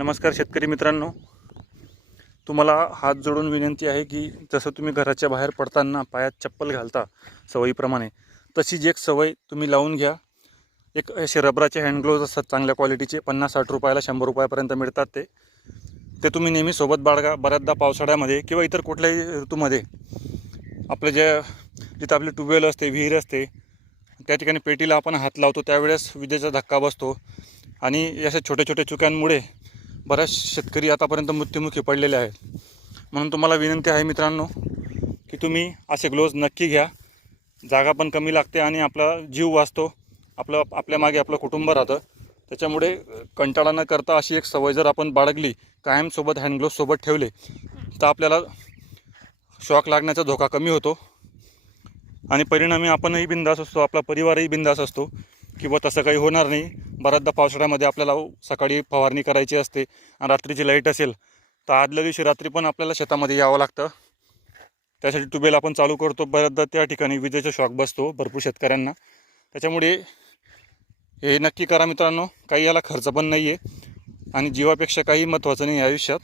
नमस्कार शेतकरी मित्रांनो, तुम्हाला हात जोडून विनंती आहे की जसं तुम्ही घराच्या बाहेर पडताना पायात चप्पल घालता सवयीप्रमाणे, तशीच एक सवय तुम्ही लावून घ्या. एक असे रबराचे हँड ग्लोव्ज असतात चांगल्या क्वालिटीचे, 50-60 रुपयाला 100 रुपयापर्यंत मिळतात. ते तुम्ही नेहमी सोबत बाळगा. बऱ्याचदा पावसाळ्यामध्ये किंवा इतर कुठल्याही ऋतूमध्ये आपलं जिथं आपली ट्यूबवेल असते, विहीर असते, त्या ठिकाणी पेटीला आपण हात लावतो, त्यावेळेस विजेचा धक्का बसतो आणि अशा छोट्या छोट्या चुक्यांमुळे बऱ्याच शेतकरी आतापर्यंत मृत्युमुखी पडलेले आहेत. म्हणून तुम्हाला विनंती आहे मित्रांनो की तुम्ही असे ग्लोव्ज नक्की घ्या. जागा पण कमी लागते आणि आपला जीव वाचतो, आपल्या मागे आपलं कुटुंब राहतं. त्याच्यामुळे कंटाळा न करता अशी एक सवय जर आपण बाळगली, कायमसोबत हँड ग्लोव्ज सोबत ठेवले, तर आपल्याला शॉक लागण्याचा धोका कमी होतो आणि परिणामी आपणही बिंदास असतो, आपला परिवारही बिंदास असतो की बुवा तसं काही होणार नाही. बऱ्याचदा पावसाळ्यामध्ये आपल्याला सकाळी फवारणी करायची असते आणि रात्रीची लाईट असेल तर आदल्या दिवशी रात्री पण आपल्याला शेतामध्ये यावं लागतं. त्यासाठी ट्यूबवेल आपण चालू करतो, बऱ्याचदा त्या ठिकाणी विजेचा शॉक बसतो भरपूर शेतकऱ्यांना. त्याच्यामुळे हे नक्की करा मित्रांनो. काही याला खर्च पण नाही आहे आणि जीवापेक्षा काही महत्त्वाचं नाही आयुष्यात.